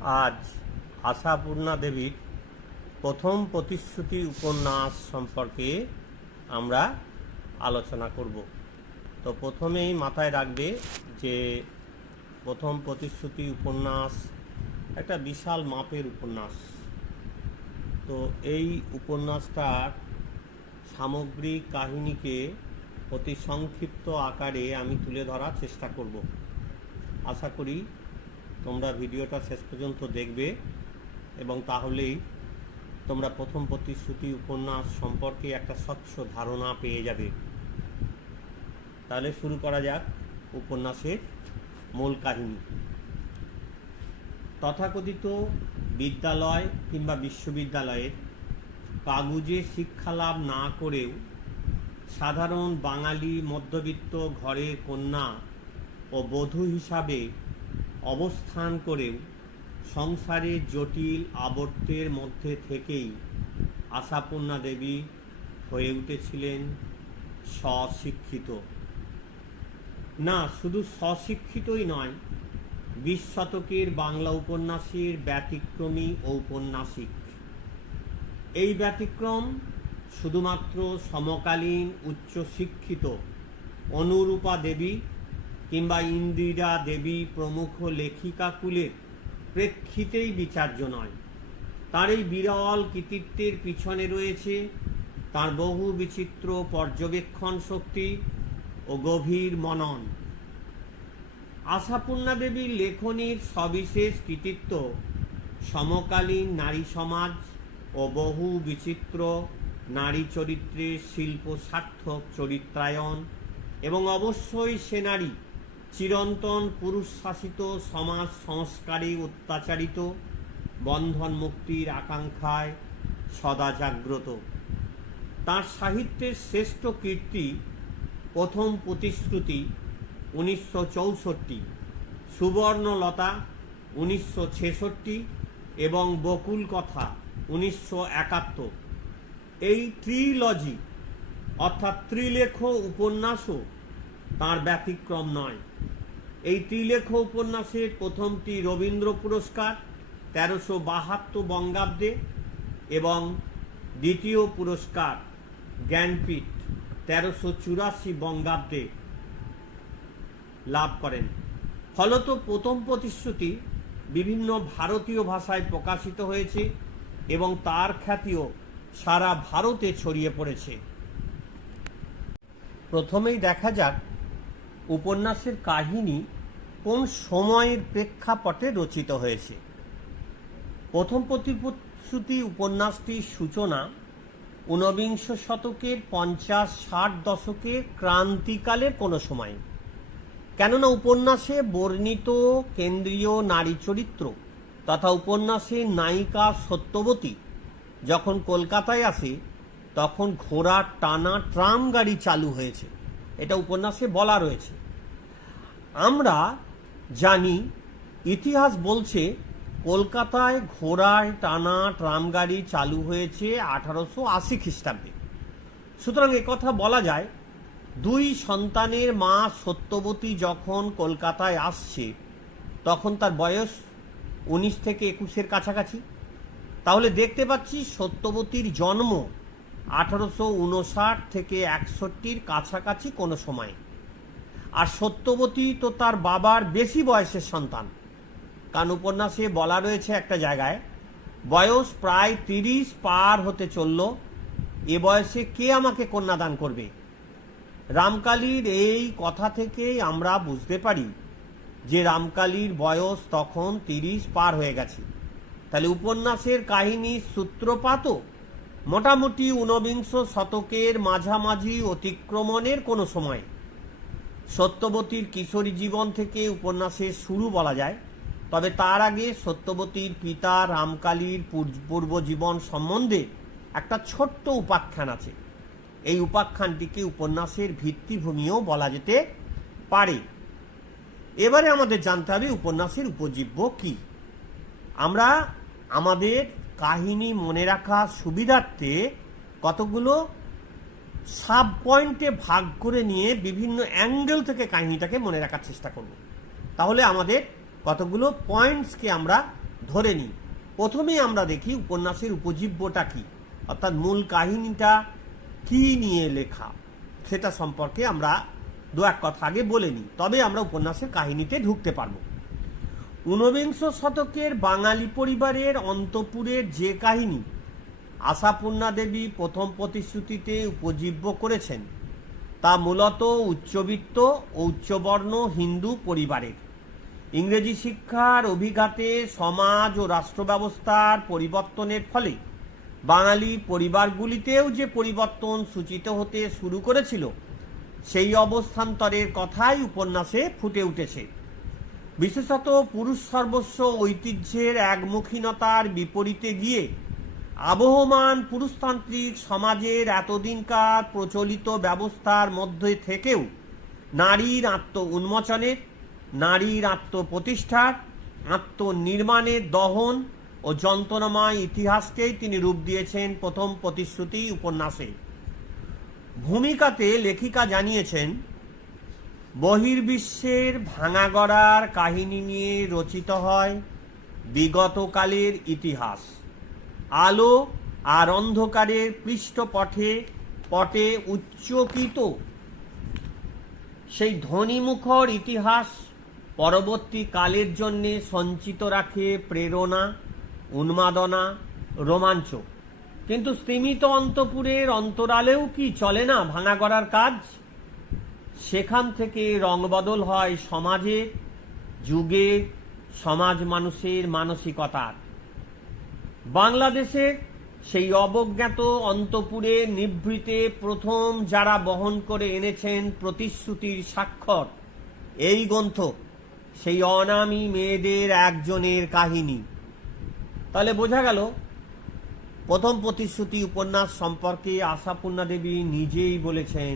আজ আশাপূর্ণা দেবীর প্রথম প্রতিশ্রুতি উপন্যাস সম্পর্কে আমরা আলোচনা করব। তো প্রথমেই মাথায় রাখবে যে প্রথম প্রতিশ্রুতি উপন্যাস একটা বিশাল মাপের উপন্যাস। তো এই উপন্যাসটার সামগ্রিক কাহিনীকে অতি সংক্ষিপ্ত আকারে আমি তুলে ধরার চেষ্টা করব। আশা করি তোমরা ভিডিওটা শেষ পর্যন্ত দেখবে এবং তাহলেই তোমরা প্রথম প্রতিশ্রুতি উপন্যাস সম্পর্কে একটা স্বচ্ছ ধারণা পেয়ে যাবে। তাহলে শুরু করা যাক উপন্যাসের মূল কাহিনী। তথাকথিত বিদ্যালয় কিংবা বিশ্ববিদ্যালয়ের কাগুজে শিক্ষালাভ না করেও সাধারণ বাঙালি মধ্যবিত্ত ঘরের কন্যা ও বধূ হিসাবে অবস্থান করেও সংসারের জটিল আবর্তের মধ্যে থেকেই আশাপূর্ণা দেবী হয়ে উঠেছিলেন স্বশিক্ষিত। না, শুধু স্বশিক্ষিতই নয়, 20 শতকের বাংলা উপন্যাসের ব্যতিক্রমী ঔপন্যাসিক। এই ব্যতিক্রম শুধুমাত্র সমকালীন উচ্চশিক্ষিত অনুরূপা দেবী কিংবা ইন্দিরা দেবী প্রমুখ লেখিকাকুলের প্রেক্ষিতেই বিচার্য নয়। তার এই বিরল কৃতিত্বের পিছনে রয়েছে তার বহু বিচিত্র পর্যবেক্ষণ শক্তি ও গভীর মনন। আশাপূর্ণা দেবীর লেখনীর সবিশেষ কৃতিত্ব সমকালীন নারী সমাজ ও বহু বিচিত্র নারী চরিত্রের শিল্প সার্থক চরিত্রায়ন এবং অবশ্যই সে নারী চিরন্তন পুরুষ শাসিত সমাজ সংস্কারে অত্যাচারিত বন্ধন মুক্তির আকাঙ্ক্ষায় সদা জাগ্রত। তাঁর সাহিত্যের শ্রেষ্ঠ কীর্তি প্রথম প্রতিশ্রুতি 1964, সুবর্ণলতা 1966 এবং বকুল কথা 1971। এই ট্রিলজি অর্থাৎ ত্রিলেখ উপন্যাসও তাঁর ব্যতিক্রম নয়। এই ত্রিলেখ উপন্যাসের প্রথমটি রবীন্দ্র পুরস্কার 1372 বঙ্গাব্দে এবং দ্বিতীয় পুরস্কার জ্ঞানপীঠ 1384 বঙ্গাব্দে লাভ করেন। ফলত প্রথম প্রতিশ্রুতি বিভিন্ন ভারতীয় ভাষায় প্রকাশিত হয়েছে এবং তার খ্যাতিও সারা ভারতে ছড়িয়ে পড়েছে। প্রথমেই দেখা যাক উপন্যাসের কাহিনী কোন সময়ের প্রেক্ষাপটে রচিত হয়েছে। প্রথম প্রতিশ্রুতি উপন্যাসটির সূচনা 19বিংশ শতকের 50-60 দশকের ক্রান্তিকালের কোনো সময়। কেননা উপন্যাসে বর্ণিত কেন্দ্রীয় নারী চরিত্র তথা উপন্যাসের নায়িকা সত্যবতী যখন কলকাতায় আসে তখন ঘোড়ার টানা ট্রাম গাড়ি চালু হয়েছে, এটা উপন্যাসে বলা রয়েছে। আমরা জানি ইতিহাস বলছে কলকাতায় ঘোড়ায় টানা ট্রাম গাড়ি চালু হয়েছে 1880 খ্রিস্টাব্দে। সুতরাং একথা বলা যায় 2 সন্তানের মা সত্যবতী যখন কলকাতায় আসছে তখন তার বয়স 19 থেকে 21-এর কাছাকাছি। তাহলে দেখতে পাচ্ছি সত্যবতীর জন্ম 1859 থেকে 61-র কাছাকাছি কোনো সময়। আর সত্যবতী তো তার বাবার বেশি বয়সের সন্তান, কারণ উপন্যাসে বলা রয়েছে একটা জায়গায় বয়স প্রায় 30 পার হতে চলল, এ বয়সে কে আমাকে কন্যাদান করবে। রামকালীর এই কথা থেকেই আমরা বুঝতে পারি যে রামকালীর বয়স তখন 30 পার হয়ে গেছে। তাহলে উপন্যাসের কাহিনীর সূত্রপাতও মোটামুটি 19বিংশ শতকের মাঝামাঝি অতিক্রমণের কোনো সময়। সত্যবতীর কিশোরী জীবন থেকে উপন্যাসের শুরু বলা যায়, তবে তার আগে সত্যবতীর পিতা রামকালীর পূর্ব জীবন সম্বন্ধে একটা ছোট্ট উপাখ্যান আছে। এই উপাখ্যানটিকে উপন্যাসের ভিত্তিভূমিও বলা যেতে পারে। এবারে আমাদের জানতে হবে উপন্যাসের উপজীব্য কি। আমরা আমাদের কাহিনী মনে রাখার সুবিধার্থে কতগুলো সাব পয়েন্টে ভাগ করে নিয়ে বিভিন্ন অ্যাঙ্গেল থেকে কাহিনীটাকে মনে রাখার চেষ্টা করব। তাহলে আমাদের কতগুলো পয়েন্টসকে আমরা ধরে নিই। প্রথমেই আমরা দেখি উপন্যাসের উপজীব্যটা কি, অর্থাৎ মূল কাহিনীটা কি নিয়ে লেখা, সেটা সম্পর্কে আমরা দু এক কথা আগে বলে নিই, তবে আমরা উপন্যাসের কাহিনীতে ঢুকতে পারব। ঊনবিংশ শতকের বাঙালি পরিবারের অন্তঃপুরের যে কাহিনী আশাপূর্ণা দেবী প্রথম প্রতিশ্রুতিতে উপজীব্য করেছেন তা মূলত উচ্চবিত্ত ও উচ্চবর্ণ হিন্দু পরিবারের। ইংরেজি শিক্ষার অভিঘাতে সমাজ ও রাষ্ট্র ব্যবস্থার পরিবর্তনের ফলে বাঙালি পরিবারগুলিতেও যে পরিবর্তন সূচিত হতে শুরু করেছিল, সেই অবস্থান্তরের কথাই উপন্যাসে ফুটে উঠেছে। বিশেষত পুরুষ সর্বস্ব ঐতিহ্যের একমুখীনতার বিপরীতে গিয়ে আবহমান পুরুষতান্ত্রিক সমাজের এতদিনকার প্রচলিত ব্যবস্থার মধ্যে থেকেও নারীর আত্ম উন্মোচনের, নারীর আত্মপ্রতিষ্ঠার, আত্মনির্মাণের দহন ও যন্ত্রণাময় ইতিহাসকেই তিনি রূপ দিয়েছেন প্রথম প্রতিশ্রুতি উপন্যাসে। ভূমিকাতে লেখিকা জানিয়েছেন, বহির্বিশ্বের ভাঙাগড়ার কাহিনী নিয়ে রচিত হয় বিগতকালের ইতিহাস। আলো আর অন্ধকারের পৃষ্ঠপটে পটে উচ্চকিত সেই ধ্বনিমুখর ইতিহাস পরবর্তী কালের জন্য সঞ্চিত রাখে প্রেরণা, উন্মাদনা, রোমাঞ্চ। কিন্তু স্তিমিত অন্তঃপুরের অন্তরালেও কি চলে না ভাঙাগড়ার কাজ? সেখান থেকে রংবদল হয় সমাজের, যুগের, সমাজ মানুষের মানসিকতার। বাংলাদেশের সেই অবজ্ঞাত অন্তঃপুরে নিভৃতে প্রথম যারা বহন করে এনেছেন প্রতিশ্রুতির স্বাক্ষর, এই গ্রন্থ সেই অনামী মেয়েদের একজনের কাহিনী। তাহলে বোঝা গেল প্রথম প্রতিশ্রুতি উপন্যাস সম্পর্কে আশাপূর্ণা দেবী নিজেই বলেছেন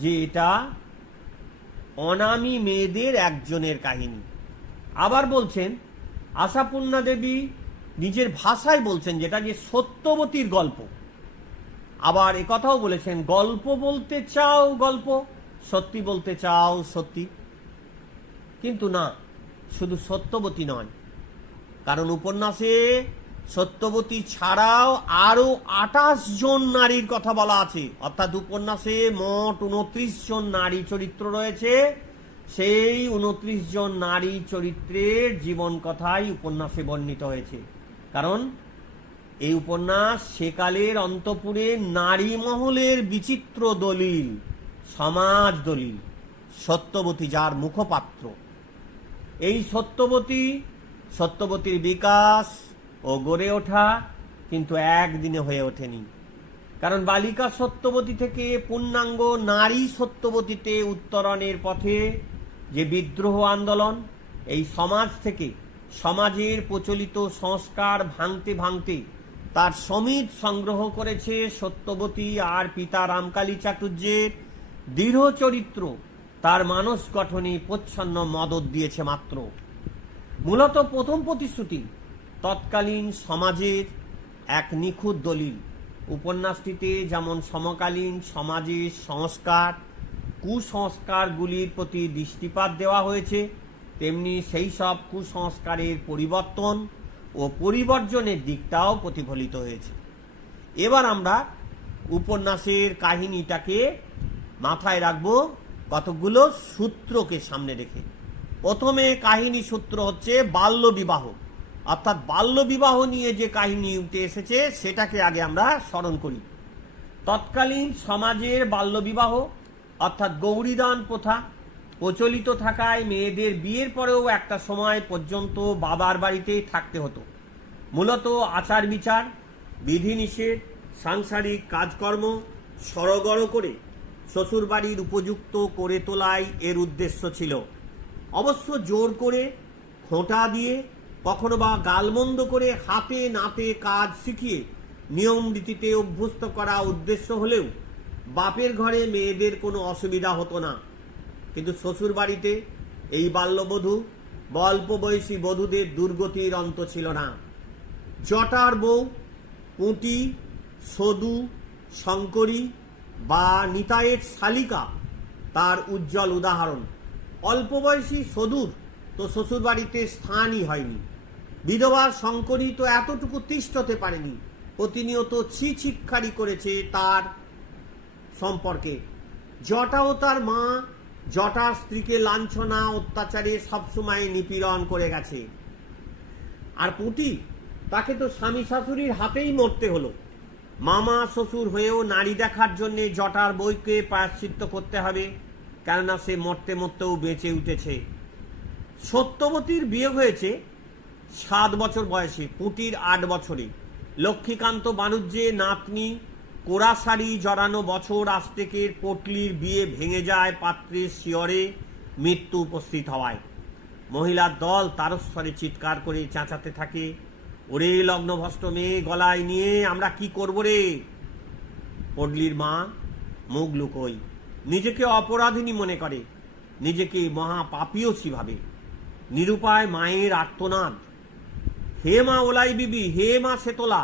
যে এটা অনামী মেয়েদের একজনের কাহিনী। আবার বলছেন আশাপূর্ণা দেবী নিজের ভাষায় বলছেন যেটা যে সত্যবতীর গল্প। আবার একথাও বলেছেন, গল্প বলতে চাও গল্প, সত্যি বলতে চাও সত্যি। কিন্তু না, শুধু সত্যবতী নয়, কারণ উপন্যাসে সত্যবতী ছাড়াও আরো 28 জন নারীর কথা বলা আছে। অর্থাৎ উপন্যাসে মোট 29 জন নারী চরিত্র রয়েছে। সেই 29 জন নারী চরিত্রের জীবন কথাই উপন্যাসে বর্ণিত হয়েছে। কারণ এই উপন্যাস সেকালের অন্তঃপুরে নারী মহলের বিচিত্র দলিল, সমাজ দলিল। সত্যবতী যার মুখপাত্র, এই সত্যবতীর বিকাশ ও গড়ে ওঠা কিন্তু একদিনে হয়ে ওঠেনি। কারণ বালিকা সত্যবতী থেকে পূর্ণাঙ্গ নারী সত্যবতীতে উত্তরণের পথে যে বিদ্রোহ আন্দোলন, এই সমাজ থেকে সমাজের প্রচলিত সংস্কার ভাঙতে ভাঙতে তার সমিত সংগ্রহ করেছে সত্যবতী আর পিতা রামকালী চাটুর্যের দৃঢ় চরিত্র তার মানস গঠনে প্রচ্ছন্ন মদত দিয়েছে মাত্র। মূলত প্রথম প্রতিশ্রুতি তৎকালীন সমাজের এক নিখুঁত দলিল। উপন্যাসটিতে যেমন সমকালীন সমাজের সংস্কার, কুসংস্কারগুলির প্রতি দৃষ্টিপাত দেওয়া হয়েছে, তেমনি সেই সব কুসংস্কারের পরিবর্তন ও পরিবর্জনের দিকটাও প্রতিফলিত হয়েছে। এবার আমরা উপন্যাসের কাহিনীটাকে মাথায় রাখবো কতগুলো সূত্রকে সামনে রেখে। প্রথমে কাহিনী সূত্র হচ্ছে বাল্যবিবাহ, অর্থাৎ বাল্যবিবাহ নিয়ে যে কাহিনী উঠে এসেছে সেটাকে আগে আমরা স্মরণ করি। তৎকালীন সমাজের বাল্যবিবাহ অর্থাৎ গৌরীদান প্রথা প্রচলিত থাকায় মেয়েদের বিয়ের পরেও একটা সময় পর্যন্ত বাবার বাড়িতেই থাকতে হতো। মূলত আচার বিচার, বিধিনিষেধ, সাংসারিক কাজকর্ম সরগড় করে শ্বশুরবাড়ির উপযুক্ত করে তোলাই এর উদ্দেশ্য ছিল। অবশ্য জোর করে, খোঁটা দিয়ে, কখনো বা গালমন্দ করে হাতে নাতে কাজ শিখিয়ে নিয়ম রীতিতে অভ্যস্ত করা উদ্দেশ্য হলেও বাপের ঘরে মেয়েদের কোনো অসুবিধা হতো না। কিন্তু শ্বশুর বাড়িতে এই বাল্যবধূ বা অল্প বয়সী বধূদের দুর্গতির অন্ত ছিল না। জটার বউ, পুঁটি, সদু, শঙ্করী বা নিতাইয়ের শালিকা তার উজ্জ্বল উদাহরণ। অল্প বয়সী সদুর তো শ্বশুর বাড়িতে স্থানই হয়নি। বিধবা শঙ্করী তো এতটুকু তিষ্ঠতে পারেনি, প্রতিনিয়ত ছিছিক্কারি করেছে তার সম্পর্কে। জটাও তার মা জটার স্ত্রীকে লাঞ্ছনা অত্যাচারে সবসময় নিপীড়ন করে গেছে। আর পুটি, তাকে তো স্বামী শাশুড়ির হাতেই মরতে হলো। মামা শ্বশুর হয়েও নারী দেখার জন্য জটার বইকে প্রায়শ্চিত্ত করতে হবে, কেননা সে মরতে মরতেও বেঁচে উঠেছে। সত্যবতীর বিয়ে হয়েছে 7 বছর বয়সে, পুটির 8 বছরে। লক্ষ্মীকান্ত বাণুজ্যে নাতনি কোরা শাড়ি জড়ানো বছর আস্তেকের পটলির বিয়ে ভেঙে যায় পাত্রের শিয়রে মৃত্যু উপস্থিত হওয়ায়। মহিলার দল তারস্বরে চিৎকার করে চেঁচাতে থাকে, ওরে লগ্নভ্রষ্ট মেয়ে গলায় নিয়ে আমরা কি করব রে। পটলির মা মুখ লুকোই, নিজেকে অপরাধিনী মনে করে, নিজেকে মহাপাপীয়সী ভাবে। নিরুপায় মায়ের আর্তনাদ, হে মা ওলাই বিবি, হে মা সেতলা,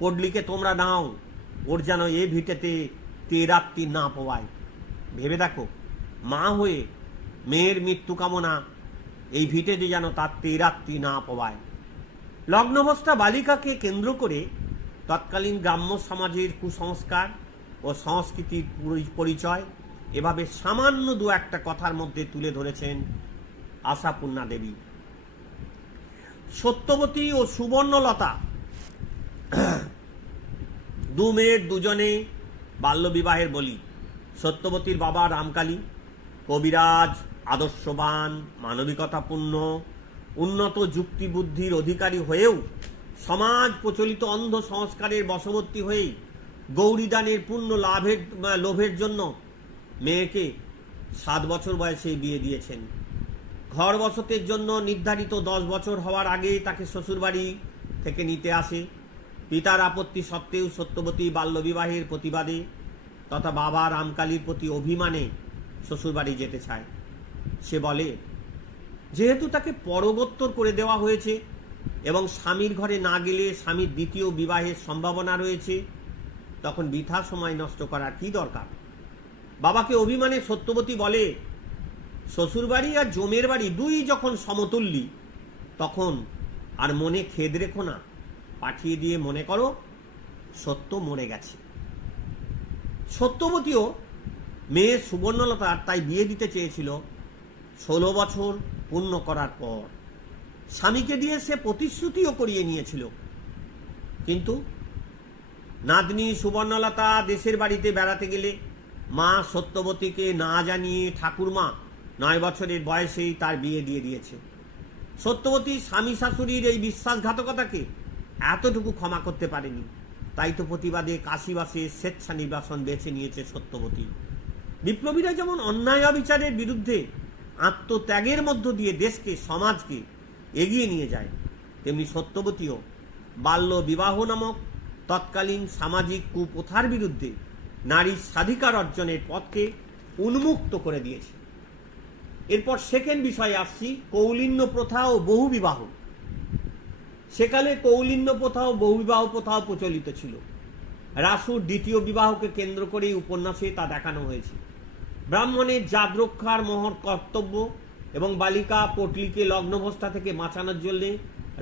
পটলিকে তোমরা নাও, ওর যেন এ ভিটেতে তেরাত্তি না পোয়ায়। ভেবে দেখো, মা হয়ে মেয়ের মৃত্যু কামনা, এই ভিটেতে যেন তার তেরাত্তি না পোয়ায়। লগ্নভ্রষ্টা বালিকাকে কেন্দ্র করে তৎকালীন গ্রাম্য সমাজের কুসংস্কার ও সংস্কৃতির পরিচয় এভাবে সামান্য 2-1 কথার মধ্যে তুলে ধরেছেন আশাপূর্ণা দেবী। সত্যবতী ও সুবর্ণলতা দু মেয়ের দুজনে বাল্যবিবাহের বলি। সত্যবতীর বাবা রামকালী কবিরাজ, আদর্শবান, মানবিকতাপূর্ণ, উন্নত যুক্তিবুদ্ধির অধিকারী হয়েও সমাজ প্রচলিত অন্ধ সংস্কারের বশবর্তী হয়ে গৌরীদানের পূর্ণ লোভের জন্য মেয়েকে 7 বছর বয়সে বিয়ে দিয়েছেন। ঘর বসতের জন্য নির্ধারিত 10 বছর হওয়ার আগে তাকে শ্বশুরবাড়ি থেকে নিতে আসে। পিতার আপত্তি সত্ত্বেও সত্যবতী বাল্যবিবাহের প্রতিবাদে তথা বাবা রামকালীর প্রতি অভিমানে শ্বশুরবাড়ি যেতে চায়। সে বলে, যেহেতু তাকে পরগোত্তর করে দেওয়া হয়েছে এবং স্বামীর ঘরে না গেলে স্বামীর দ্বিতীয় বিবাহের সম্ভাবনা রয়েছে, তখন বৃথা সময় নষ্ট করার কি দরকার। বাবাকে অভিমানে সত্যবতী বলে, শ্বশুরবাড়ি আর জমের বাড়ি দুই যখন সমতুল্যি, তখন আর মনে খেদ রেখো না, পাঠিয়ে দিয়ে মনে করো সত্য মরে গেছে। সত্যবতীও মেয়ে সুবর্ণলতার তাই বিয়ে দিতে চেয়েছিল 16 বছর পূর্ণ করার পর। স্বামীকে দিয়ে সে প্রতিশ্রুতিও করিয়ে নিয়েছিল, কিন্তু নাতনি সুবর্ণলতা দেশের বাড়িতে বেড়াতে গেলে মা সত্যবতীকে না জানিয়ে ঠাকুরমা 9 বছরের বয়সেই তার বিয়ে দিয়ে দিয়েছে। সত্যবতী স্বামী শাশুড়ির এই বিশ্বাসঘাতকতাকে এতটুকু ক্ষমা করতে পারেনি, তাই তো প্রতিবাদে কাশীবাসে স্বেচ্ছা নির্বাসন বেছে নিয়েছে সত্যবতী। বিপ্লবীরা যেমন অন্যায় অবিচারের বিরুদ্ধে আত্মত্যাগের মধ্য দিয়ে দেশকে সমাজকে এগিয়ে নিয়ে যায়, তেমনি সত্যবতীও বাল্য বিবাহ নামক তৎকালীন সামাজিক কুপ্রথার বিরুদ্ধে নারীর স্বাধিকার অর্জনের পথকে উন্মুক্ত করে দিয়েছে। এরপর সেকেন্ড বিষয়ে আসছি, কৌলিন্য প্রথা ও বহুবিবাহ। সেকালে কৌলিন্য প্রথা ও বহুবিবাহ প্রথাও প্রচলিত ছিল। রাসুর দ্বিতীয় বিবাহকে কেন্দ্র করেই উপন্যাসে তা দেখানো হয়েছে। ব্রাহ্মণের জাত রক্ষার মহৎ কর্তব্য এবং বালিকা পটলিকে লগ্নভ্রষ্টা থেকে বাঁচানোর জন্য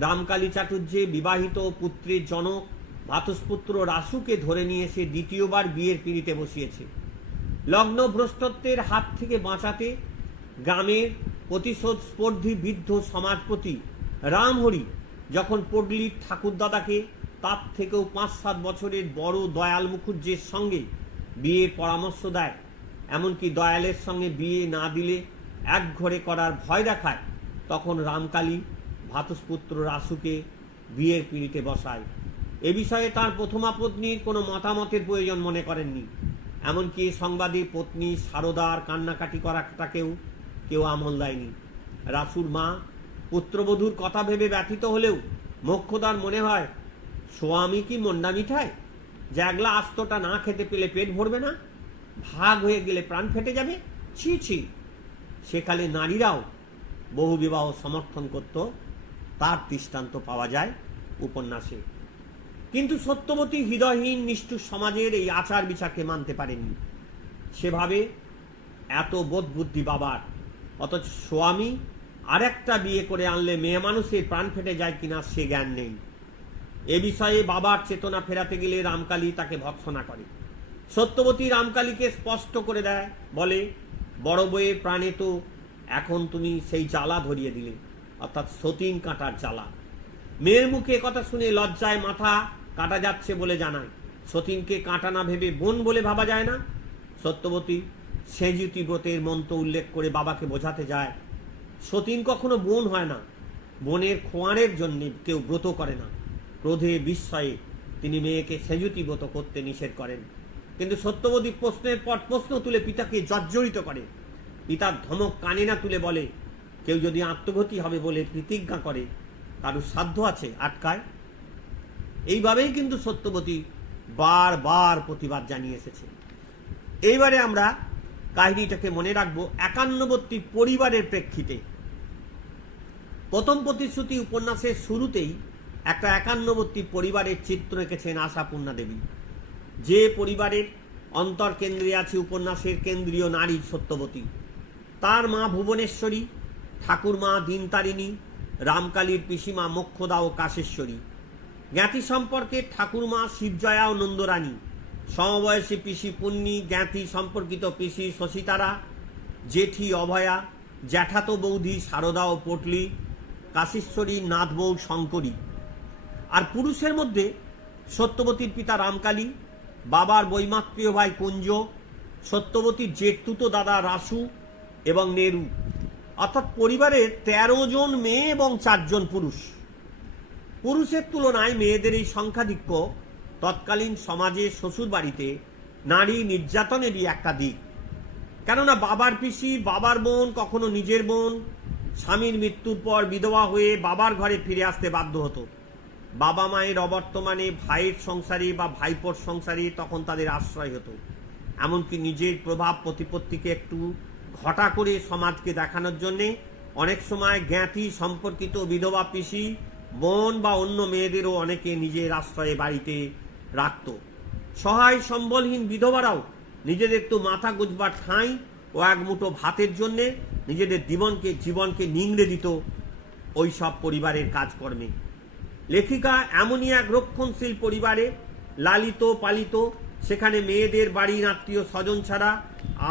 রামকালী চাটুর্যে বিবাহিত পুত্রের জনক ভাতুষপুত্র রাসুকে ধরে নিয়ে এসে দ্বিতীয়বার বিয়ের পিঁড়িতে বসিয়েছে। লগ্নভ্রষ্টত্বের হাত থেকে বাঁচাতে গ্রামের প্রতিশোধ স্পর্ধী বৃদ্ধ সমাজপতি রামহরি যখন পটলির ঠাকুরদাদাকে তার থেকেও 5-7 বছরের বড় দয়াল মুখুজ্জের সঙ্গে বিয়ের পরামর্শ দেয়, এমনকি দয়ালের সঙ্গে বিয়ে না দিলে একঘরে করার ভয় দেখায়, তখন রামকালী ভাতুষপুত্র রাসুকে বিয়ের পিঁড়িতে বসায়। এ বিষয়ে তার প্রথমা পত্নীর কোনো মতামতের প্রয়োজন মনে করেননি, এমনকি সংবাদে পত্নী সারদার কান্নাকাটি করাটাকেও কেউ আমল দেয়নি। রাসুর মা পুত্রবধূর কথা ভেবে ব্যথিত হলেও মোক্ষদার মনে হয়, স্বামী কি মন্ডা মিঠায়, যে একলা আস্তটা না খেতে পেলে পেট ভরবে না, ভাগ হয়ে গেলে প্রাণ ফেটে যাবে, ছি ছি। সেকালে নারীরাও বহু বিবাহ সমর্থন করত, তার দৃষ্টান্ত পাওয়া যায় উপন্যাসে। কিন্তু সত্যবতী হৃদয়হীন নিষ্ঠুর সমাজের এই আচার বিচারকে মানতে পারেনি। সেভাবে এত বোধ বুদ্ধি বাবার, অথচ স্বামী আরেকটা বিয়ে করে আনলে মেয়ে মানুষের প্রাণ ফেটে যায় কিনা সে জ্ঞান নেই। এ বিষয়ে বাবার চেতনা ফেরাতে গেলে রামকালী তাকে ভৎসনা করে। সত্যবতী রামকালীকে স্পষ্ট করে দেয়, বলে, বড় বউয়ের প্রাণে তো এখন তুমি সেই জ্বালা ধরিয়ে দিলে, অর্থাৎ সতীন কাটার জ্বালা। মেয়ের মুখে কথা শুনে লজ্জায় মাথা কাটা যাচ্ছে বলে জানায়। সতীনকে কাটা না ভেবে বোন বলে ভাবা যায় না? সত্যবতী সেঁজুতি ব্রতের মন্ত্র উল্লেখ করে বাবাকে বোঝাতে যায়, সতীন কখনো বোন হয় না, বোনের খোঁয়ারের জন্য কেউ ব্রত করে না। ক্রোধে বিস্ময়ে তিনি মেয়েকে সেঁজুতি ব্রত করতে নিষেধ করেন। কিন্তু সত্যবতী প্রশ্নের পর প্রশ্ন তুলে পিতাকে জর্জরিত করে। পিতার ধমক কানে না তুলে বলে, কেউ যদি আত্মঘাতী হবে বলে প্রতিজ্ঞা করে, কারোর সাধ্য আছে আটকায়? এইভাবেই কিন্তু সত্যবতী বারবার প্রতিবাদ জানিয়ে এসেছে। এইবারে আমরা কাহিনীটাকে মনে রাখবো 51বর্তী পরিবারের প্রেক্ষিতে। প্রথম প্রতিশ্রুতি উপন্যাসের শুরুতেই একটা 51বর্তী পরিবারের চিত্র এঁকেছেন আশাপূর্ণা দেবী। যে পরিবারের অন্তর্কেন্দ্রে আছে উপন্যাসের কেন্দ্রীয় নারী সত্যবতী। তার মা ভুবনেশ্বরী, ঠাকুরমা দিনতারিণী, রামকালীর পিসিমা মোক্ষদা ও কাশেশ্বরী। জ্ঞাতি সম্পর্কে ঠাকুরমা শিবজয়া ও নন্দরানী, সমবয়সী পিসি পুণ্যি, জ্ঞাতি সম্পর্কিত পিসি শশীতারা, জেঠি অভয়া, জ্যাঠাতো বৌদি শারদা ও পটলি, কাশীশ্বরী নাথবৌ শঙ্করী। আর পুরুষের মধ্যে সত্যবতীর পিতা রামকালী, বাবার বৈমাত্রীয় ভাই কুঞ্জ, সত্যবতীর জেঠতুতো দাদা রাসু এবং নেরু। অর্থাৎ পরিবারের 13 জন মেয়ে এবং 4 জন পুরুষ। পুরুষের তুলনায় মেয়েদের এই সংখ্যাধিক্য তৎকালীন সমাজে শ্বশুর বাড়িতে নারী নির্যাতনেরই একটা দিক। কেননা বাবার পিসি, বাবার বোন, কখনো নিজের বোন স্বামীর মৃত্যুর পর বিধবা হয়ে বাবার ঘরে ফিরে আসতে বাধ্য হতো। বাবা মায়ের অবর্তমানে ভাইয়ের সংসারে বা ভাইপোর সংসারে তখন তাদের আশ্রয় হতো। এমনকি নিজের প্রভাব প্রতিপত্তিকে একটু ঘটা করে সমাজকে দেখানোর জন্যে অনেক সময় জ্ঞাতি সম্পর্কিত বিধবা পিসি, বোন বা অন্য মেয়েদেরও অনেকে নিজের আশ্রয়ে বাড়িতে রাখত। সহায় সম্বলহীন বিধবারাও নিজেদের একটু মাথা গুজবার ঠাঁই ও এক মুঠো ভাতের জন্যে নিজেদের জীবনকে নিংড়ে দিত ওই সব পরিবারের কাজকর্মে। লেখিকা এমনই এক রক্ষণশীল পরিবারে লালিত পালিত, সেখানে মেয়েদের বাড়ির আত্মীয় স্বজন ছাড়া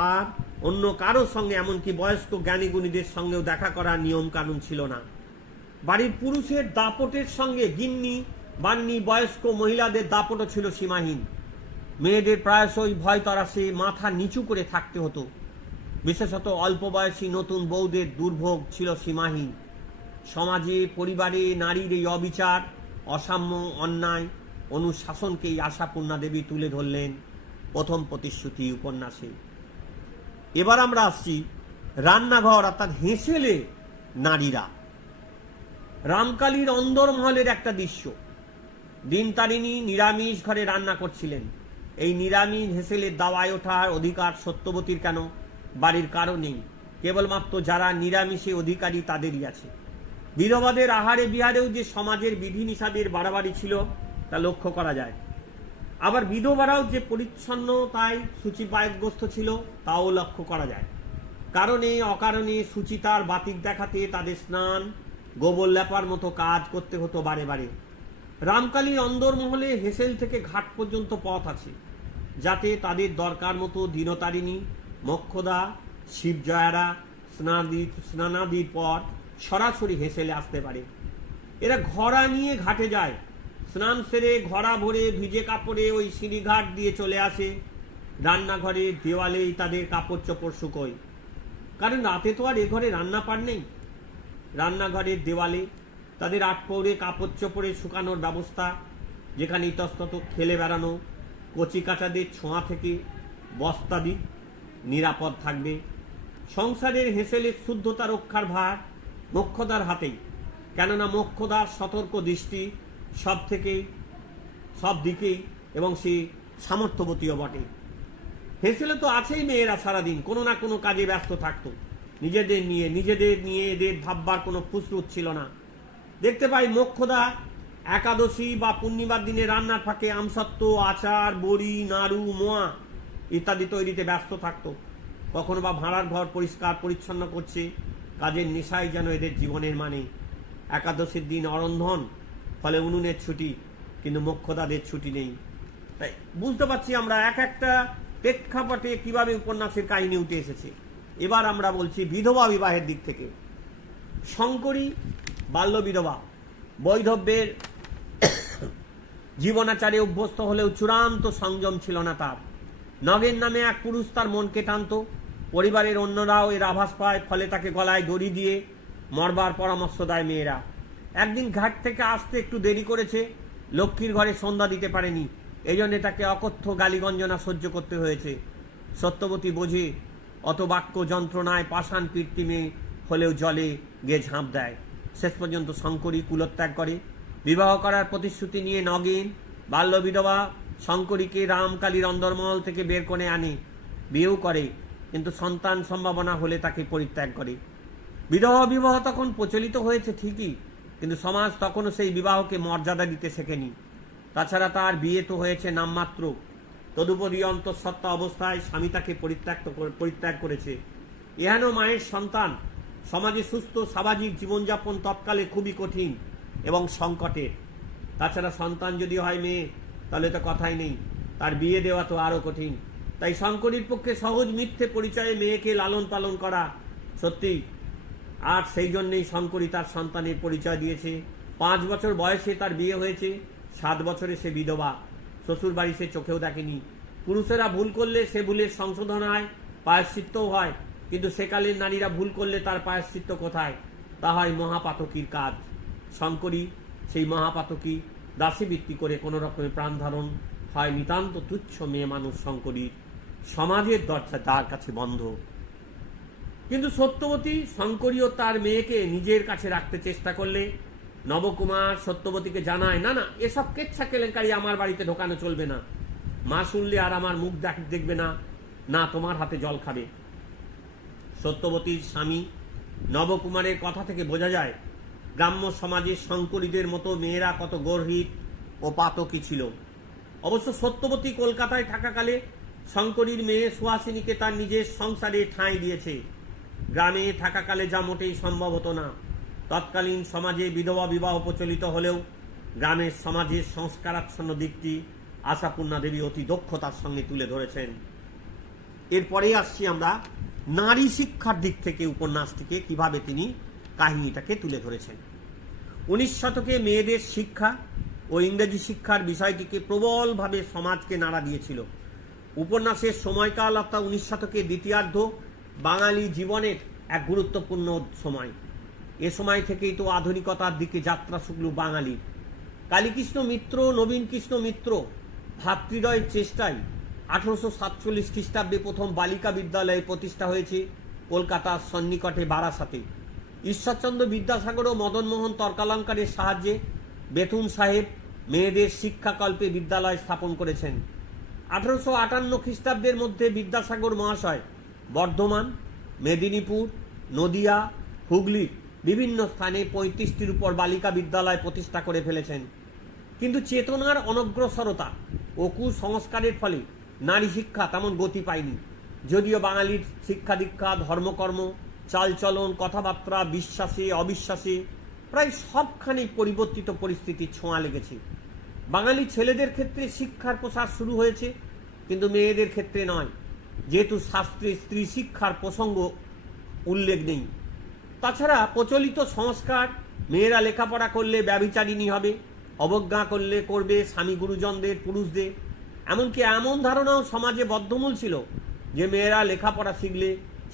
আর অন্য কারোর সঙ্গে, এমনকি বয়স্ক জ্ঞানীগুণীদের সঙ্গেও দেখা করার নিয়ম কানুন ছিল না। বাড়ির পুরুষের দাপটের সঙ্গে গিন্নি বান্নি বয়স্ক মহিলাদের দাপটও ছিল সীমাহীন। মেয়েদের প্রায়শই ভয় তরাসে মাথা নিচু করে থাকতে হতো। বিশেষত অল্প বয়সী নতুন বউদের দুর্ভোগ ছিল সীমাহীন। সমাজে পরিবারে নারীর এই অবিচার, অসাম্য, অন্যায়, অনুশাসনকেই আশাপূর্ণা দেবী তুলে ধরলেন প্রথম প্রতিশ্রুতি উপন্যাসে। এবার আমরা আসছি রান্নাঘর অর্থাৎ হেঁসেলে নারীরা। রামকালীর অন্দরমহলের একটা দৃশ্য। দিনতারিণী নিরামিষ ঘরে রান্না করছিলেন। এই নিরামিষ হেঁসেলের দাওয়ায় ওঠার অধিকার সত্যবতীর কেন? বাড়ির কারো নেই, কেবলমাত্র যারা নিরামিষে অধিকারী তাদেরই আছে। বিধবাদের আহারে বিহারেও যে সমাজের বিধিনিষেধের বাড়াবাড়ি ছিল তা লক্ষ্য করা যায়। আবার বিধবারাও যে পরিচ্ছন্নতায় সূচিপায়গ্রস্ত ছিল তাও লক্ষ্য করা যায়। কারণে অকারণে সুচিতার বাতিক দেখাতে তাদের স্নান, গোবর লেপার মতো কাজ করতে হতো বারে বারে। রামকালীর অন্দরমহলে হেসেল থেকে ঘাট পর্যন্ত পথ আছে, যাতে তাদের দরকার মতো দিনতারিণী, মোক্ষদা, শিবজয়ারা স্নানাদির পর সরাসরি হেসেলে আসতে পারে। এরা ঘোড়া নিয়ে ঘাটে যায়, স্নান সেরে ঘোড়া ভরে ভিজে কাপড়ে ওই সিঁড়িঘাট দিয়ে চলে আসে। রান্নাঘরে দেওয়ালেই তাদের কাপড় চোপড় শুকোয়, কারণ রাতে তো আর এ ঘরে রান্নাপার নেই। রান্নাঘরের দেওয়ালে তাদের আটপৌরে কাপড় চোপড়ে শুকানোর ব্যবস্থা, যেখানে ইতস্তত খেলে বেড়ানো কচি কাচাদের ছোঁয়া থেকে বস্তাদি নিরাপদ থাকবে। সংসারের হেঁসেলের শুদ্ধতা রক্ষার ভার মোক্ষদার হাতেই, কেননা মোক্ষদার সতর্ক দৃষ্টি সব দিকেই এবং সে সামর্থ্যবতীও বটে। হেঁসেলে তো আছেই মেয়েরা সারাদিন কোনো না কোনো কাজে ব্যস্ত থাকতো। নিজেদের নিয়ে এদের ভাববার কোনো ফুসরুত ছিল না। দেখতে পাই মোক্ষদা একাদশী বা পূর্ণিমার দিনে রান্নার ফাঁকে আমসত্ত্ব, আচার, বড়ি, নাড়ু, মোয়া ইত্যাদি তৈরিতে ব্যস্ত থাকতো। কখনো বা ভাড়ার ঘর পরিষ্কার পরিচ্ছন্ন করছে, কাজের নেশাই যেন এদের জীবনের মানে। একাদশীর দিন অরন্ধন, ফলে উনুনের ছুটি, কিন্তু মোক্ষদাদের ছুটি নেই। তাই বুঝতে পারছি আমরা এক একটা প্রেক্ষাপটে কিভাবে উপন্যাসের কাহিনী উঠে এসেছে। এবার আমরা বলছি বিধবা বিবাহের দিক থেকে। শঙ্করী বাল্য বিধবা, বৈধব্যের জীবনাচারে অভ্যস্ত হলেও চূড়ান্ত সংযম ছিল না তার। নগেন নামে এক পুরুষ তার মনকে টানত। পরিবারের অন্যরাও এর আভাস পায়, ফলে তাকে গলায় দড়ি দিয়ে মরবার পরামর্শ দেয় মেয়েরা। একদিন ঘাট থেকে আসতে একটু দেরি করেছে, লক্ষ্মীর ঘরে সন্ধ্যা দিতে পারেনি, এই জন্যে তাকে অকথ্য গালিগঞ্জনা সহ্য করতে হয়েছে। সত্যবতী বোঝে অত বাক্য যন্ত্রণায় পাষাণ কৃত্রিমে হলেও জলে গিয়ে ঝাঁপ দেয়। শেষ পর্যন্ত শঙ্করী কুলত্যাগ করে। বিবাহ করার প্রতিশ্রুতি নিয়ে নগেন বাল্য বিধবা শঙ্করীকে রামকালীর অন্দরমহল থেকে বের করে আনে, বিয়েও করে, কিন্তু সন্তান সম্ভাবনা হলে তাকে পরিত্যাগ করে। বিধবা বিবাহ তখন প্রচলিত হয়েছে ঠিকই, কিন্তু সমাজ তখনও সেই বিবাহকে মর্যাদা দিতে শেখেনি। তাছাড়া তার বিয়ে তো হয়েছে নামমাত্র। তদুপরি অন্তঃসত্ত্বা অবস্থায় স্বামী তাকে পরিত্যাগ করেছে। এহেন মায়ের সন্তান সমাজে সুস্থ সামাজিক জীবনযাপন তৎকালে খুবই কঠিন এবং সংকটের। তাছাড়া সন্তান যদি হয় মেয়ে, তাহলে তো কথাই নেই, তার বিয়ে দেওয়া তো আরো কঠিন। তাই শঙ্করীর পক্ষে সহজ মিথ্যে পরিচয়ে মেয়েকে লালন পালন করা সত্যি। আর সেই জন্যই শঙ্করী তার সন্তানের পরিচয় দিয়েছে। 5 বছর বয়সে তার বিয়ে হয়েছে, 7 বছরে সে বিধবা। শ্বশুর বাড়ি সে চোখেও দেখেনি। পুরুষেরা ভুল করলে সে ভুলের সংশোধন হয়, প্রায়শ্চিত্তও হয়, কিন্তু সেকালের নারীরা ভুল করলে তার প্রায়শ্চিত্ত কোথায়? তা হয় মহাপাতকীর কাজ। শঙ্করী সেই মহাপাতকী, দাসীবৃত্তি করে কোনো রকমের প্রাণ ধারণ হয়। নিতান্ত তুচ্ছ মেয়ে মানুষ শঙ্করীর, সমাজের দরজা তার কাছে বন্ধ। কিন্তু সত্যবতী শঙ্করী ও তার মেয়েকে নিজের কাছে রাখতে চেষ্টা করলে নবকুমার সত্যবতীকে জানায়, না না, এসব কেচ্ছা কেলেঙ্কারি আমার বাড়িতে ঢোকানো চলবে না। মা শুনলে আর আমার মুখ দেখবে না, না তোমার হাতে জল খাবে। সত্যবতীর স্বামী নবকুমারের কথা থেকে বোঝা যায় গ্রাম্য সমাজের শঙ্করীদের মতো মেয়েরা কত গর্হিত ও পাতকী ছিল। অবশ্য সত্যবতী কলকাতায় থাকাকালে শঙ্করীর মেয়ে সুহাসিনীকে তার নিজের সংসারে ঠাঁই দিয়েছে। গ্রামে থাকাকালে যা মোটেই সম্ভব হতো না। তৎকালীন সমাজে বিধবা বিবাহ প্রচলিত হলেও গ্রামের সমাজের সংস্কারাচ্ছন্ন দিকটি আশাপূর্ণা দেবী অতি দক্ষতার সঙ্গে তুলে ধরেছেন। এরপরে আসছি আমরা নারী শিক্ষার দিক থেকে উপন্যাসটিকে কিভাবে তিনি কাহিনীটাকে তুলে ধরেছেন। 19 শতকে মেয়েদের শিক্ষা ও ইংরেজি শিক্ষার বিষয়টিকে প্রবলভাবে সমাজকে নাড়া দিয়েছিল। উপন্যাসের সময়কাল অর্থাৎ 19 শতকের দ্বিতীয়ার্ধ বাঙালি জীবনের এক গুরুত্বপূর্ণ সময়। এ সময় থেকেই তো আধুনিকতার দিকে যাত্রা শুরু বাঙালির। কালীকৃষ্ণ মিত্র, নবীন কৃষ্ণ মিত্র ভ্রাতৃদ্বয়ের চেষ্টায় 1847 খ্রিস্টাব্দে প্রথম বালিকা বিদ্যালয় প্রতিষ্ঠা হয়েছে কলকাতার সন্নিকটে বারাসাতে। ঈশ্বরচন্দ্র বিদ্যাসাগর ও মদনমোহন তর্কালঙ্কারের সাহায্যে বেতুন সাহেব মেয়েদের শিক্ষাকল্পে বিদ্যালয় স্থাপন করেছেন। 1858 খ্রিস্টাব্দের মধ্যে বিদ্যাসাগর মহাশয় বর্ধমান, মেদিনীপুর, নদিয়া, হুগলির বিভিন্ন স্থানে 35টির উপর বালিকা বিদ্যালয় প্রতিষ্ঠা করে ফেলেছেন। কিন্তু চেতনার অনগ্রসরতা ও কুসংস্কারের ফলে নারী শিক্ষা তেমন গতি পায়নি। যদিও বাঙালির শিক্ষা দীক্ষা, ধর্মকর্ম, চালচলন, কথাবার্তা, বিশ্বাসে অবিশ্বাসে প্রায় সবখানেই পরিবর্তিত পরিস্থিতির ছোঁয়া লেগেছে। বাঙালি ছেলেদের ক্ষেত্রে শিক্ষার প্রসার শুরু হয়েছে, কিন্তু মেয়েদের ক্ষেত্রে নয়, যেহেতু শাস্ত্রে স্ত্রী শিক্ষার প্রসঙ্গ উল্লেখ নেই। তাছাড়া প্রচলিত সংস্কার মেয়েরা লেখাপড়া করলে ব্যভিচারিণী হবে, অবজ্ঞা করবে স্বামী গুরুজনদের, পুরুষদের। এমনকি এমন ধারণাও সমাজে বদ্ধমূল ছিল যে মেয়েরা লেখাপড়া শিখলে,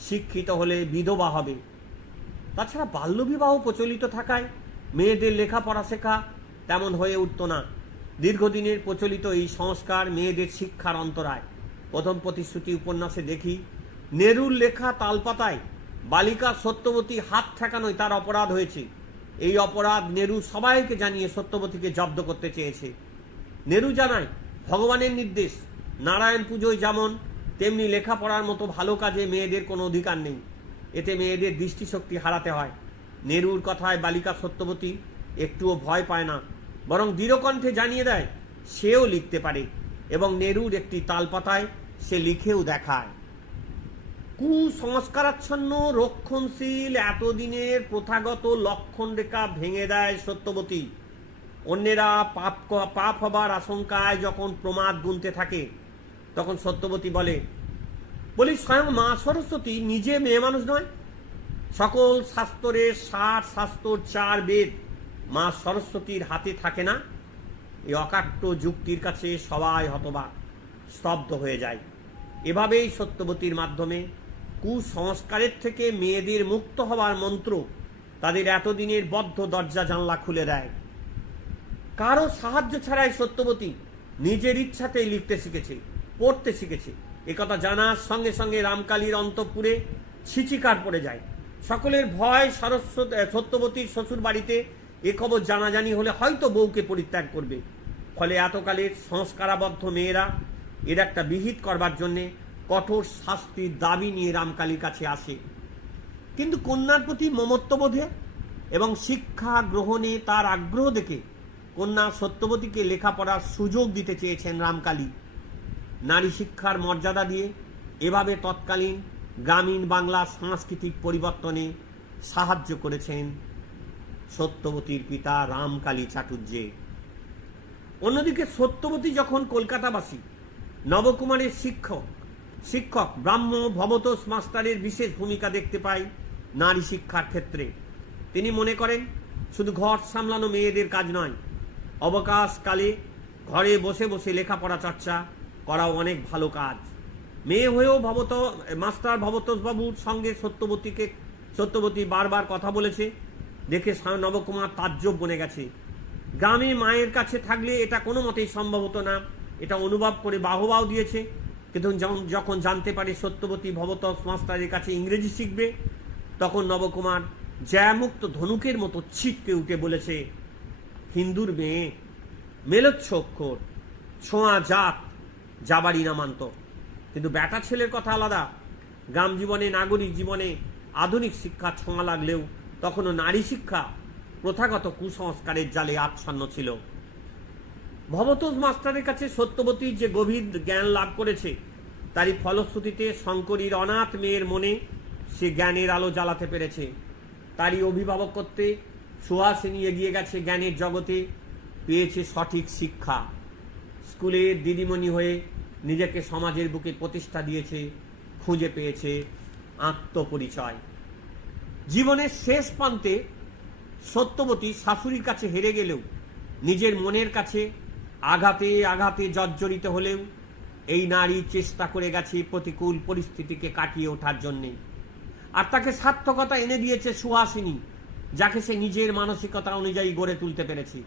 শিক্ষিত হলে বিধবা হবে। তাছাড়া বাল্যবিবাহ প্রচলিত থাকায় মেয়েদের লেখাপড়া শেখা তেমন হয়ে উঠত না। দীর্ঘদিনের প্রচলিত এই সংস্কার মেয়েদের শিক্ষার অন্তরায়। প্রথম প্রতিশ্রুতি উপন্যাসে দেখি, নেরুর লেখা তালপাতায় বালিকা সত্যবতী হাত ঠেকানোয় তার অপরাধ হয়েছে। এই অপরাধ নেরু সবাইকে জানিয়ে সত্যবতীকে জব্দ করতে চেয়েছে। নেরু জানায়, ভগবানের নির্দেশ, নারায়ণ পুজোয় যেমন তেমনি লেখাপড়ার মতো ভালো কাজে মেয়েদের কোনো অধিকার নেই। এতে মেয়েদের দৃষ্টিশক্তি হারাতে হয়। নেরুর কথায় বালিকা সত্যবতী একটুও ভয় পায় না, বরং দৃঢ়কণ্ঠে জানিয়ে দেয় সেও লিখতে পারে, এবং নেরুর একটি তালপাতায় সে লিখেও দেখায়। কুসংস্কারাচ্ছন্ন রক্ষণশীল এতদিনের প্রথাগত লক্ষণ রেখা ভেঙে দেয় সত্যবতী। অন্যেরা পাপ হবার আশঙ্কায় যখন প্রমাদ গুনতে থাকে, তখন সত্যবতী বলি স্বয়ং মা সরস্বতী নিজে মেয়ে মানুষ নয়? সকল শাস্ত্রের 60 শাস্ত্র 4 বেদ মা সরস্বতীর হাতে থাকে না? এই অকাট্য যুক্তির কাছে সবাই হতবাক, স্তব্ধ হয়ে যায়। এভাবেই সত্যবতীর মাধ্যমে কুসংস্কারের থেকে মেয়েদের মুক্ত হওয়ার মন্ত্র তাদের এতদিনের বদ্ধ দরজা জানলা খুলে দেয়। কারো সাহায্য ছাড়াই সত্যবতী নিজের ইচ্ছাতেই লিখতে শিখেছে, পড়তে শিখেছে। একথা জানার সঙ্গে সঙ্গে রামকালীর অন্তঃপুরে ছিচিকার পড়ে যায়। সকলের ভয় সত্যবতীর শ্বশুর বাড়িতে এ খবর জানাজানি হলে হয়তো বউকে পরিত্যাগ করবে। ফলে এতকালের সংস্কারাবদ্ধ মেয়েরা এর একটা বিহিত করবার জন্যে কঠোর শাস্তির দাবি নিয়ে রামকালীর কাছে আসে। কিন্তু কন্যার প্রতি মমত্ববোধে এবং শিক্ষা গ্রহণে তার আগ্রহ দেখে কন্যা সত্যবতীকে লেখাপড়ার সুযোগ দিতে চেয়েছেন রামকালী। নারী শিক্ষার মর্যাদা দিয়ে এভাবে তৎকালীন গ্রামীণ বাংলা সাংস্কৃতিক পরিবর্তনে সাহায্য করেছেন সত্যবতীর পিতা রামকালী চাটুর্যে। অন্যদিকে সত্যবতী যখন কলকাতাবাসী নবকুমারের শিক্ষক ব্রাহ্ম ভবতোষ মাস্টারের বিশেষ ভূমিকা দেখতে পাই নারী শিক্ষার ক্ষেত্রে, তিনি মনে করেন শুধু ঘর সামলানো মেয়েদের কাজ নয়, অবকাশকালে ঘরে বসে বসে লেখাপড়া চর্চা করাও অনেক ভালো কাজ। মেয়ে হয়েও মাস্টার ভবতোষবাবুর সঙ্গে সত্যবতী বারবার কথা বলেছে দেখে নবকুমার তাজ্জব বনে গেছে। গ্রামে মায়ের কাছে থাকলে এটা কোনো মতেই সম্ভব হতো না, এটা অনুভব করে বাহবাও দিয়েছে। কিন্তু যখন জানতে পারে সত্যবতী ভবতোষ মাস্টারের কাছে ইংরেজি শিখবে, তখন নবকুমার জ্যামুক্ত ধনুকের মতো ছিটকে উঠে বলেছে, হিন্দুর মেয়ে, মেলোচ্ছ অক্ষর, ছোঁয়া জাত, যাবারই নামান্ত। কিন্তু বেটা ছেলের কথা আলাদা। গ্রাম জীবনে, নাগরিক জীবনে আধুনিক শিক্ষা ছোঁয়া লাগলেও তখনও নারী শিক্ষা প্রথাগত কুসংস্কারের জালে আচ্ছন্ন ছিল। ভবতোষ মাস্টারের কাছে সত্যবতীর যে গভীর জ্ঞান লাভ করেছে, তারই ফলশ্রুতিতে শঙ্করীর অনাথ মেয়ের মনে সে জ্ঞানের আলো জ্বালাতে পেরেছে। তারই অভিভাবকত্বে সুহাসিনী এগিয়ে গেছে জ্ঞানের জগতে, পেয়েছে সঠিক শিক্ষা। স্কুলের দিদিমণি হয়ে নিজেকে সমাজের বুকে প্রতিষ্ঠা দিয়েছে, খুঁজে পেয়েছে আত্মপরিচয়। জীবনের শেষ প্রান্তে সত্যবতী শাশুড়ির কাছে হেরে গেলেও, নিজের মনের কাছে আঘাতে আঘাতে জর্জরিত হলেও এই নারী চেষ্টা করে গেছে প্রতিকূল পরিস্থিতিকে কাটিয়ে ওঠার জন্যে। আর তাকে সার্থকতা এনে দিয়েছে সুহাসিনী, যাকে সে নিজের মানসিকতা অনুযায়ী গড়ে তুলতে পেরেছে।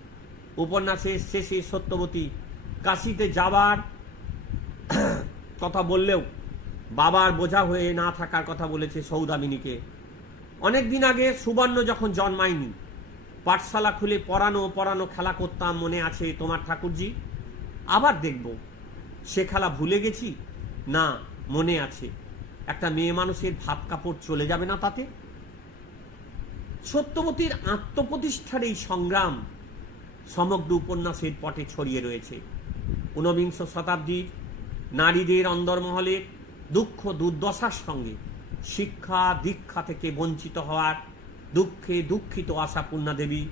উপন্যাসের শেষে সত্যবতী কাশিতে যাবার কথা বললেও বাবার বোঝা হয়ে না থাকার কথা বলেছে সৌদামিনীকে। অনেকদিন আগে সুবর্ণ যখন জন্মায়নি, পাঠশালা খুলে পড়ানো খেলা করতাম, মনে আছে তোমার ঠাকুরজি? আবার দেখব, সে খেলা ভুলে গেছি? না, মনে আছে। একটা মেয়ে মানুষের ভাত কাপড় চলে যাবে না তাতে? সত্যবতীর আত্মপ্রতিষ্ঠার এই সংগ্রাম সমগ্র উপন্যাসের পটে ছড়িয়ে রয়েছে। ঊনবিংশ শতাব্দীর নারীদের অন্দরমহলের দুঃখ দুর্দশার সঙ্গে শিক্ষা দীক্ষা থেকে বঞ্চিত হওয়ার দুঃখে দুঃখিত আশাপূর্ণা দেবী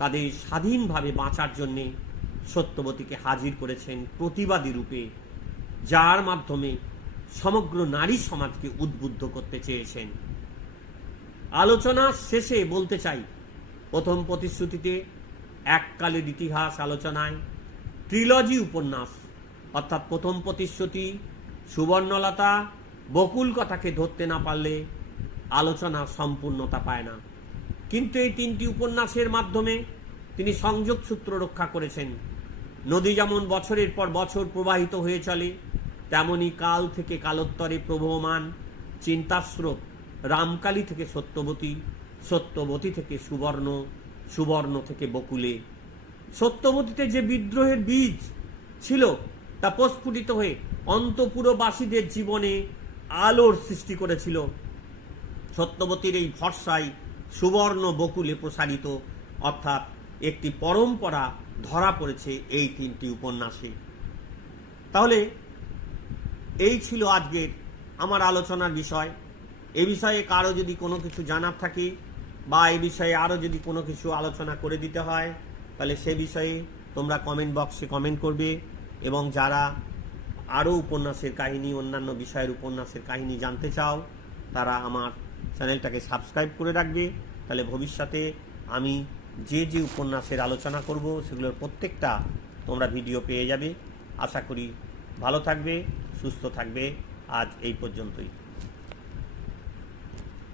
তাদের স্বাধীনভাবে বাঁচার জন্যে সত্যবতীকে হাজির করেছেন প্রতিবাদী রূপে, যার মাধ্যমে সমগ্র নারী সমাজকে উদ্বুদ্ধ করতে চেয়েছেন। আলোচনার শেষে বলতে চাই, প্রথম প্রতিশ্রুতিতে এককালের ইতিহাস আলোচনায় ট্রিলজি উপন্যাস অর্থাৎ প্রথম প্রতিশ্রুতি, সুবর্ণলতা, বকুল কথাকে ধরতে না পারলে আলোচনা সম্পূর্ণতা পায় না। কিন্তু এই তিনটি উপন্যাসের মাধ্যমে তিনি সংযোগ সূত্র রক্ষা করেছেন। নদী যেমন বছরের পর বছর প্রবাহিত হয়ে চলে, তেমনি কাল থেকে কালোত্তরে প্রবহমান চিন্তাস্রোত রামকালী থেকে সত্যবতী, সত্যবতী থেকে সুবর্ণ, সুবর্ণ থেকে বকুলে। সত্যবতীতে যে বিদ্রোহের বীজ ছিল তা প্রস্ফুটিত হয়ে অন্তঃপুরবাসীদের জীবনে আলোর সৃষ্টি করেছিল। সত্যবতীর এই ভরসায় সুবর্ণ বকুলে প্রসারিত, অর্থাৎ একটি পরম্পরা ধরা পড়েছে এই তিনটি উপন্যাসে। তাহলে এই ছিল আজকের আমার আলোচনার বিষয়। এ বিষয়ে কারো যদি কোনো কিছু জানার থাকে বা এই বিষয়ে আরও যদি কোনো কিছু আলোচনা করে দিতে হয়, তাহলে সে বিষয়ে তোমরা কমেন্ট বক্সে কমেন্ট করবে। এবং যারা আরও উপন্যাসের কাহিনী, অন্যান্য বিষয়ের উপন্যাসের কাহিনী জানতে চাও, তারা আমার চ্যানেলটাকে সাবস্ক্রাইব করে রাখবে। তাহলে ভবিষ্যতে আমি যে যে উপন্যাসের আলোচনা করব সেগুলোর প্রত্যেকটা তোমরা ভিডিও পেয়ে যাবে। আশা করি ভালো থাকবে, সুস্থ থাকবে। আজ এই পর্যন্তই।